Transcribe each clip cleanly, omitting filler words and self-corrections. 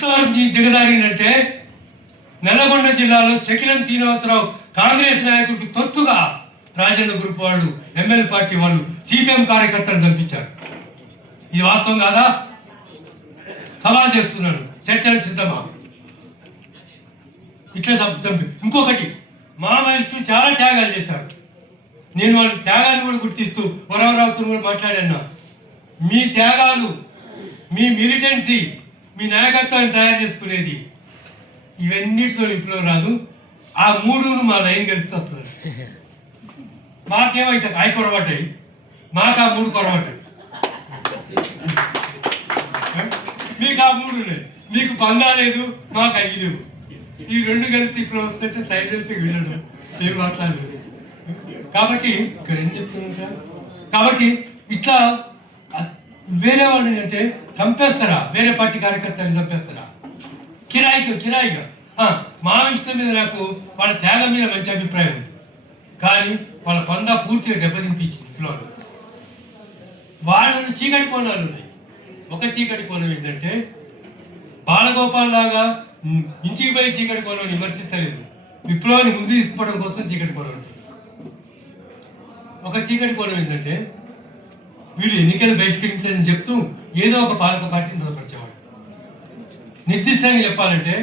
దిగజారినంటే నల్లగొండ జిల్లాలో చకిలం శ్రీనివాసరావు కాంగ్రెస్ నాయకుడికి తొత్తుగా రాజన్న గ్రూప్ వాళ్ళు ఎమ్మెల్యే పార్టీ వాళ్ళు సిపిఎం కార్యకర్తలు చంపించారు. ఇది వాస్తవం కాదా? సవాల్ చేస్తున్నాను, చర్చలకు సిద్ధమా? ఇట్లా చంపి ఇంకొకటి మావోయిస్టు చాలా త్యాగాలు చేశారు. నేను వాళ్ళ త్యాగాన్ని కూడా గుర్తిస్తూ వరవరావుతో కూడా మాట్లాడాను. మీ త్యాగాలు, మీ మిలిటెన్సీ, మీ నాయకత్వాన్ని తయారు చేసుకునేది ఇవన్నిటితో విప్లవం రాదు. ఆ మూడును మా లైన్ కలిసి వస్తుంది. మాకేమైతే అవి కొరబడ్డాయి, మాకు ఆ మూడు కొరబడ్డాయి. మీకు ఆ మూడు ఉన్నాయి, మీకు పందా లేదు, మాకు అవి లేవు. ఈ రెండు కలిసి విప్లవం వస్తుంటే సైలెన్స్ వినడం ఏం మాట్లాడలేదు. కాబట్టి ఇక్కడ ఏం చెప్తున్నాను సార్, కాబట్టి ఇట్లా వేరే వాళ్ళని అంటే చంపేస్తారా? వేరే పార్టీ కార్యకర్తలను చంపేస్తారా? కిరాయిగా మావోయిస్టుల మీద నాకు వాళ్ళ త్యాగం మీద మంచి అభిప్రాయం ఉంది, కానీ వాళ్ళ పందా పూర్తిగా దెబ్బతినిపించింది. పిల్లలు వాళ్ళని చీకటి కోణాలు ఉన్నాయి. ఒక చీకటి కోణం ఏంటంటే బాలగోపాల్ లాగా ఇంటికి పోయి చీకటి కోణం విమర్శిస్తలేదు, విప్లవాన్ని ముందు తీసుకోవడం కోసం చీకటి కోణం ఉంటుంది. ఒక చీకటి కోణం ఏంటంటే వీళ్ళు ఎన్నికలు బహిష్కరించాలని చెప్తూ ఏదో ఒక పాలక పార్టీని బలపరిచేవాడు. నిర్దిష్టంగా చెప్పాలంటే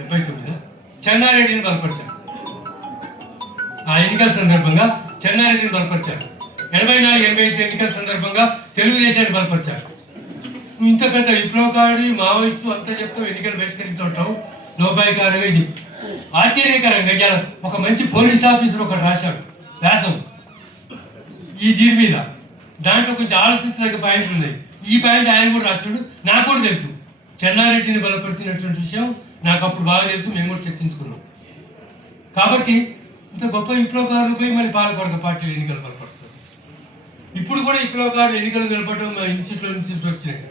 79 చెన్నారెడ్డిని బలపరిచారు. ఆ ఎన్నికల సందర్భంగా చెన్నారెడ్డిని బలపరిచారు. 84, 85 ఎన్నికల సందర్భంగా తెలుగుదేశాన్ని బలపరిచారు. ఇంత పెద్ద విప్లవకారుడి మావోయిస్టు అంతా చెప్తూ ఎన్నికలు బహిష్కరించుంటావు లోపాయకారంగా. ఇది ఆశ్చర్యకరంగా ఒక మంచి పోలీస్ ఆఫీసర్ ఒకటి రాశాడు వ్యాసం ఈ దీని మీద. దాంట్లో కొంచెం ఆలోచించదగ్గ పాయింట్లు ఉన్నాయి. ఈ పాయింట్ ఆయన కూడా రాశాడు. నాకు కూడా తెలుసు చెన్నారెడ్డిని బలపరిచినటువంటి విషయం నాకు అప్పుడు బాగా తెలుసు, మేము కూడా చర్చించుకున్నాం. కాబట్టి ఇంత గొప్ప విప్లవకారులు పోయి మరి పాలకవర్గ పార్టీలు ఎన్నికలు బలపరుస్తారు. ఇప్పుడు కూడా విప్లవకారులు ఎన్నికలు నిలబడడం మా ఇన్స్టిట్యూట్లు వచ్చినాయి.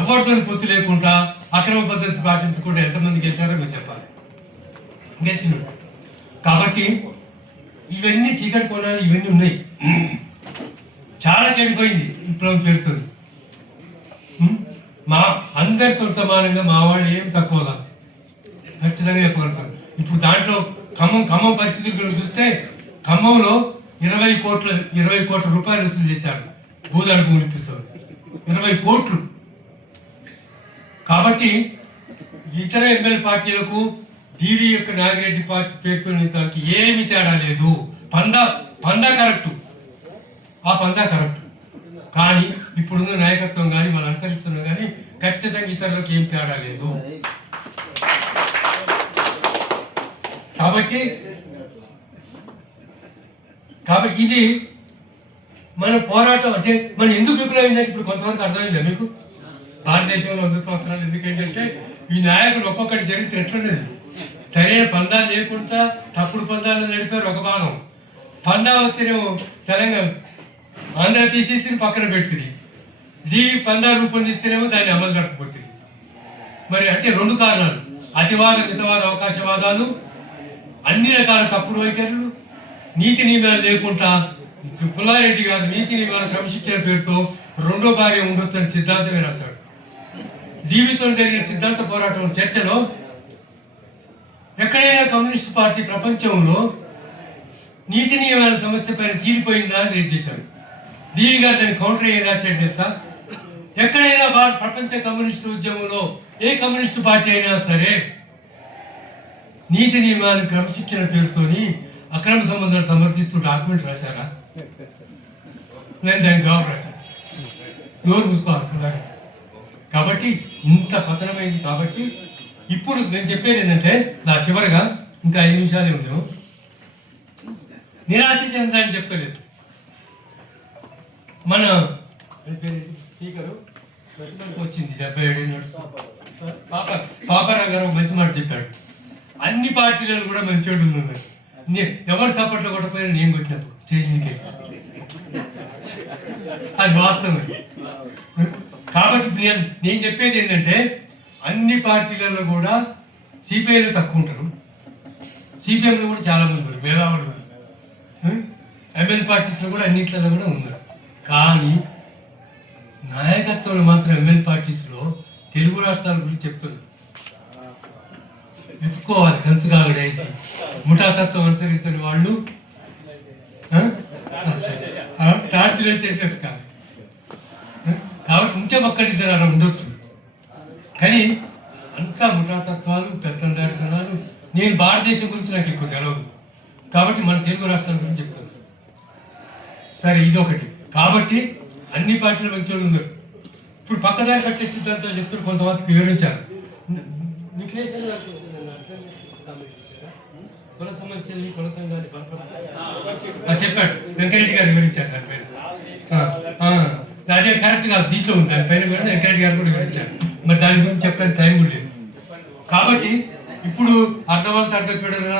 ఎవరితో పొత్తు లేకుండా అక్రమ పద్ధతి పాటించకుండా ఎంతమంది గెలిచారో మీరు చెప్పాలి. గెలిచినట్టు. కాబట్టి ఇవన్నీ చీకటి కోణాలు ఇవన్నీ ఉన్నాయి. చాలా చెడిపోయింది విప్లవం పేరుతో. మా అందరితో సమానంగా మా వాళ్ళు ఏం తక్కువ కాదు, ఖచ్చితంగా చెప్పగలుగుతారు. ఇప్పుడు దాంట్లో ఖమ్మం పరిస్థితులు చూస్తే ఖమ్మంలో 20 కోట్ల రూపాయలు వసూలు చేశారు భూదాడు భూములు ఇప్పిస్తారు. 20 కోట్లు. కాబట్టి ఇతర ఎమ్మెల్యే పార్టీలకు డివి యొక్క నాగిరెడ్డి పార్టీ పేరుతో దానికి ఏమి తేడా లేదు. పందా కరెక్టు, ఆ పందా కరెక్ట్. కానీ ఇప్పుడున్న నాయకత్వం కానీ వాళ్ళు అనుసరిస్తున్నా కానీ ఖచ్చితంగా ఇతరులకు ఏం తేడా లేదు. కాబట్టి ఇది మన పోరాటం. అంటే మనం ఎందుకు విప్లవం ఇప్పుడు కొంతవరకు అర్థమైందా మీకు? భారతదేశంలో 100 సంవత్సరాలు ఎందుకంటే ఈ నాయకులు ఒక్కొక్కటి చరిత్ర ఎట్లున్నది. సరైన పందాలు లేకుండా తప్పుడు పందాలు నడిపారు ఒక భాగం. పందా వస్తేనేమో తెలంగాణ ఆంధ్ర తీసేసి పక్కన పెడుతుంది. డివి పందా రూపొందిస్తేనేమో దాన్ని అమలు జరపబడుతుంది. మరి అంటే 2 కారణాలు: అతివాద మితవాద అవకాశవాదాలు, అన్ని రకాల తప్పుడు వైఖరులు, నీతి నియమాలు లేకుండా పుల్లారెడ్డి గారు నీతి నియమాల క్రమశిక్షణ పేరుతో 2వ భార్య ఉండొచ్చు అని సిద్ధాంతమే రాశాడు. డివితో జరిగిన సిద్ధాంత పోరాటం చర్చలో ఎక్కడైనా కమ్యూనిస్ట్ పార్టీ ప్రపంచంలో నీతి నియమాల సమస్య పైన చీలిపోయిందా అని రేట్ చేశాడు. డివి గారు దాన్ని కౌంటర్ ఏం రాశాడు తెలుసా? ఎక్కడైనా ప్రపంచ కమ్యూనిస్టు ఉద్యమంలో ఏ కమ్యూనిస్టు పార్టీ అయినా సరే నీతి నియమాలను క్రమశిక్షణ పేరుతోని అక్రమ సంబంధాలు సమర్థిస్తూ డాక్యుమెంట్ రాశారా? నేను దానికి జవాబు రాశాను, నోరు మూసుకోవాలి కదా. కాబట్టి ఇంత పతనమైంది. కాబట్టి ఇప్పుడు నేను చెప్పేది ఏంటంటే, నా చివరగా ఇంకా 5 నిమిషాలే ఉందేమో, నిరాశ చెందని చెప్పలేదు. మన స్పీకరు వచ్చింది 77 నడుస్తుంది. పాపారావు గారు మంచి మాట చెప్పాడు. అన్ని పార్టీలలో కూడా మంచివాడు ఉన్నారు. ఎవరు సపోర్ట్లో కొట్టపోయినా నేను కొట్టినప్పుడు స్టేజ్ మీదకి అది వాస్తవం. కాబట్టి నేను చెప్పేది ఏంటంటే, అన్ని పార్టీలలో కూడా సిపిఐలో తక్కువ ఉంటారు, సిపిఎంలో కూడా చాలా మంది ఉన్నారు, మేధావులు. ఎమ్మెల్యే పార్టీస్లో కూడా అన్నిట్లలో కూడా ఉన్నారు. కానీ నాయకత్వంలో మాత్రం ఎమ్మెల్యే పార్టీస్లో తెలుగు రాష్ట్రాల గురించి చెప్తున్నాను. ఎత్తుకోవాలి కంచుగాగడ వేసి ముఠాతత్వం అనుసరించని వాళ్ళు టార్చ్ లైట్ చేసేది కాదు. కాబట్టి ఉంటే ఒక్కడిద్దరు అలా ఉండొచ్చు, కానీ అంతా ముఠాతత్వాలు పెత్తందారితనాలు. నేను భారతదేశం గురించి నాకు ఎక్కువ తెలవదు కాబట్టి మన తెలుగు రాష్ట్రాల గురించి చెప్తాను. సరే ఇది ఒకటి. కాబట్టి అన్ని పార్టీలు మంచి వాళ్ళు ఉన్నారు. ఇప్పుడు పక్కదారి కట్టే సిద్ధాంతాలు చెప్తారు, కొంతమందికి వివరించారు. కుల సమస్యల్ని కుల సంఘాన్ని చెప్పాడు వెంకరెడ్డి గారు వివరించారు దానిపైన. అదే కరెక్ట్ కాదు, దీంట్లో ఉంది దానిపైన కూడా వెంకరెడ్డి గారు కూడా వివరించారు. మరి దాని గురించి చెప్పడానికి టైం కూడా లేదు. కాబట్టి ఇప్పుడు అర్ధవలస అర్ధపీడన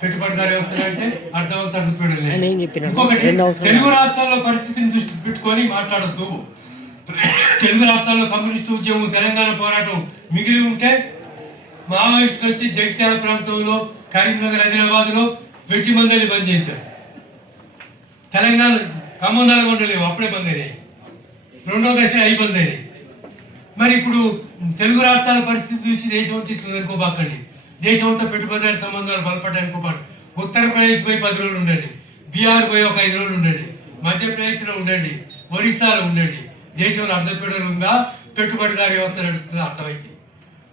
పెట్టుబడిదారు వస్తున్నారంటే అర్ధవలస అర్ధపీడన లేదు. ఇంకొకటి, తెలుగు రాష్ట్రాల్లో పరిస్థితిని దృష్టి పెట్టుకొని మాట్లాడద్దు. తెలుగు రాష్ట్రాల్లో కమ్యూనిస్టు ఉద్యమం తెలంగాణ పోరాటం మిగిలి ఉంటే మావోయిస్టులు వచ్చి జగిత్యాల ప్రాంతంలో కరీంనగర్ ఆదిలాబాద్లో వెట్టి మందలి బంద్ చేయించారు. తెలంగాణ ఖమ్మం నల్గొండ లేవు, అప్పుడే బంద్ అయినాయి. రెండో దశ అయి బంద్ అయినాయి. మరి ఇప్పుడు తెలుగు రాష్ట్రాల పరిస్థితి చూసి దేశం వచ్చి ఇట్లా అనుకోబాకండి. దేశం అంతా పెట్టుబడిదారి సంబంధాలు బలపడ్డానికి పాటు ఉత్తరప్రదేశ్ పోయి 10 రోజులు ఉండండి, బీహార్ పోయి ఒక 5 రోజులు ఉండండి, మధ్యప్రదేశ్లో ఉండండి, ఒరిస్సాలో ఉండండి. దేశంలో అర్ధపీడలు ఉందా, పెట్టుబడిదారి వ్యవస్థ నడుస్తుందా అర్థమైంది.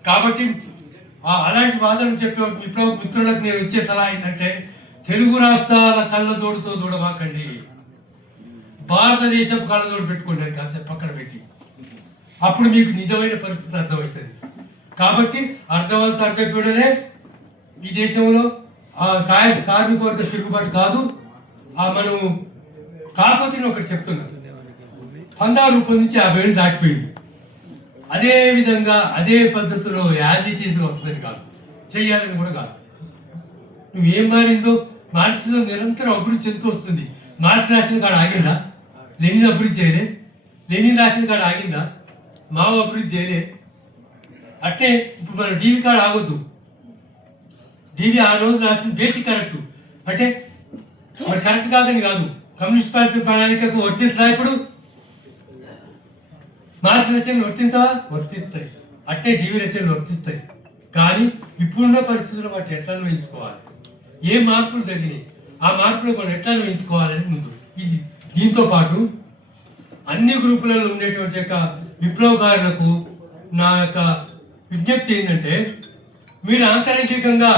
కాబట్టి అలాంటి వాదనలు చెప్పే విప్లవ మిత్రులకు నేను ఇచ్చే సలహా ఏంటంటే, తెలుగు రాష్ట్రాల కళ్ళజోడుతో చూడబాకండి, భారతదేశం కళ్ళజోడు పెట్టుకోండి కాసేపు పక్కన పెట్టి. అప్పుడు మీకు నిజమైన పరిస్థితి అర్థమవుతుంది. కాబట్టి అర్ధవలస అర్ధపీడనే ఈ దేశంలో కార్మిక వర్గ తిరుగుబాటు కాదు. మనం కాకపోతే నేను ఒకటి చెప్తున్నాను, పందాలు రూపొందించి 50 ఏళ్ళు దాటిపోయింది. అదే విధంగా అదే పద్ధతిలో యాజ్ ఇట్ ఈస్గా వస్తుందని కాదు, చేయాలని కూడా కాదు. నువ్వేం మారిందో మార్క్సిజం నిరంతరం అభివృద్ధి చెందుతూ వస్తుంది. మార్క్స్ రాసిన కాడ ఆగిందా? లెనిన్ అభివృద్ధి చేయలే. లెనిన్ రాసిన కాడ ఆగిందా? మావో అభివృద్ధి చేయలే. అట్టే ఇప్పుడు మన డీవీ కాడ ఆగొద్దు. డీవీ ఆ రోజు రాసిన బేసిక్ కరెక్ట్ అంటే మరి కరెక్ట్ కాదని కాదు, కమ్యూనిస్ట్ పార్టీ ప్రణాళికకు వర్తిస్తుందా? ఇప్పుడు మార్క్స్ రచనలు వర్తించవా? వర్తిస్తాయి. అట్టే డీవీ రచనలు వర్తిస్తాయి. కానీ ఇప్పుడున్న పరిస్థితుల్లో వాటి ఎట్లా అన్వయించుకోవాలి, ఏ మార్పులు జరిగినాయి, ఆ మార్పులు మనం ఎట్లా అన్వయించుకోవాలని ముందు. ఇది దీంతో పాటు అన్ని గ్రూపులలో ఉండేటువంటి యొక్క విప్లవకారులకు నా యొక్క విజ్ఞప్తి ఏంటంటే, మీరు ఆంతరంగికంగా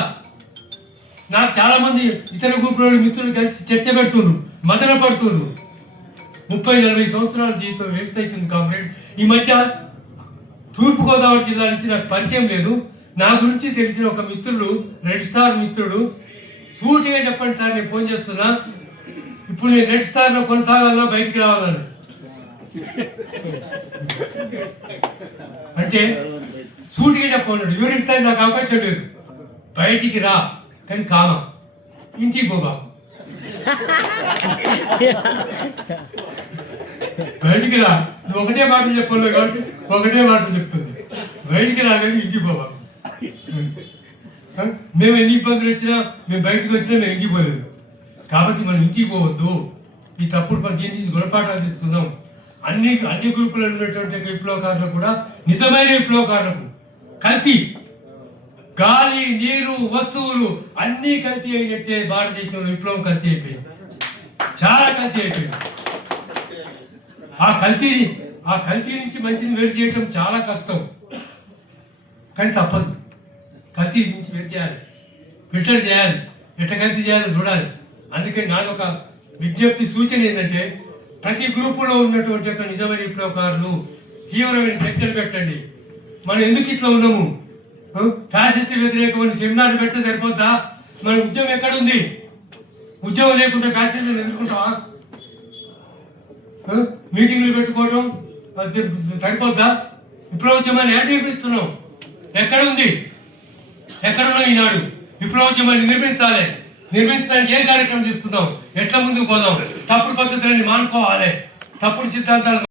నాకు చాలామంది ఇతర గ్రూపుల మిత్రులు కలిసి చర్చ పెడుతున్నారు, మదన పడుతున్నారు. 30-40 సంవత్సరాల జీవితం వేస్ట్ అవుతుంది కామ్రేడ్. ఈ మధ్య తూర్పుగోదావరి జిల్లా నుంచి నాకు పరిచయం లేదు, నా గురించి తెలిసిన ఒక మిత్రుడు, రెడ్ స్టార్ మిత్రుడు, సూటిగా చెప్పండి సార్ నేను ఫోన్ చేస్తున్నా, ఇప్పుడు నేను రెడ్ స్టార్లో కొనసాగాలన్నా బయటికి రావాలని. అంటే సూటిగా చెప్పన్నాడు, వివరించడానికి నాకు అవకాశం లేదు, బయటికి రా కానీ కామా ఇంటికి పోగా, బయటికి రా. నువ్వు ఒకటే మాట చెప్పలేదు కాబట్టి ఒకటే మాట చెప్తుంది, బయటికి రాగానే ఇంటికి పోవా. మేము ఎన్ని ఇబ్బందులు వచ్చినా, మేము బయటకు వచ్చినా మేము ఇంటికి పోలేదు. కాబట్టి మనం ఇంటికి పోవద్దు. ఈ తప్పుడు పని దీని నుంచి గుణపాఠాలు తీసుకుందాం. అన్ని గ్రూపులలో ఉన్నటువంటి విప్లవకారులకు కూడా, నిజమైన విప్లవకారులకు కల్తీ, గాలి నీరు వస్తువులు అన్నీ కల్తీ అయినట్టే భారతదేశంలో విప్లవం కల్తీ అయిపోయింది, చాలా కల్తీ అయిపోయింది. ఆ కల్తీ నుంచి మంచిని వేరు చేయటం చాలా కష్టం, కానీ తప్పదు. కల్తీ నుంచి వేరు చేయాలి, ఫిల్టర్ చేయాలి, ఎట్ట కల్తీ చేయాలో చూడాలి. అందుకే నాదొక విజ్ఞప్తి, సూచన ఏంటంటే, ప్రతి గ్రూపులో ఉన్నటువంటి యొక్క నిజమైన విప్లవకారులు తీవ్రమైన చర్చలు పెట్టండి. మనం ఎందుకు ఇట్లా ఉన్నాము, ఫ్యాసిస్ట్ వ్యతిరేకమైన సెమినార్లు పెడితే సరిపోద్దా? మన ఉద్యమం ఎక్కడుంది? ఉద్యమం లేకుండా ఫ్యాసిజం ఎదుర్కొంటావా? మీటింగ్లు పెట్టుకోవడం సరిపోద్దా? విప్లవోద్యమాన్ని ఏం నిర్మిస్తున్నాం? ఎక్కడుంది? ఎక్కడున్నాం ఈనాడు? విప్లవోద్యమాన్ని నిర్మించాలి. నిర్మించడానికి ఏం కార్యక్రమం తీసుకుందాం, ఎట్లా ముందుకు పోదాం, తప్పుడు పద్ధతులని మానుకోవాలి, తప్పుడు సిద్ధాంతాలు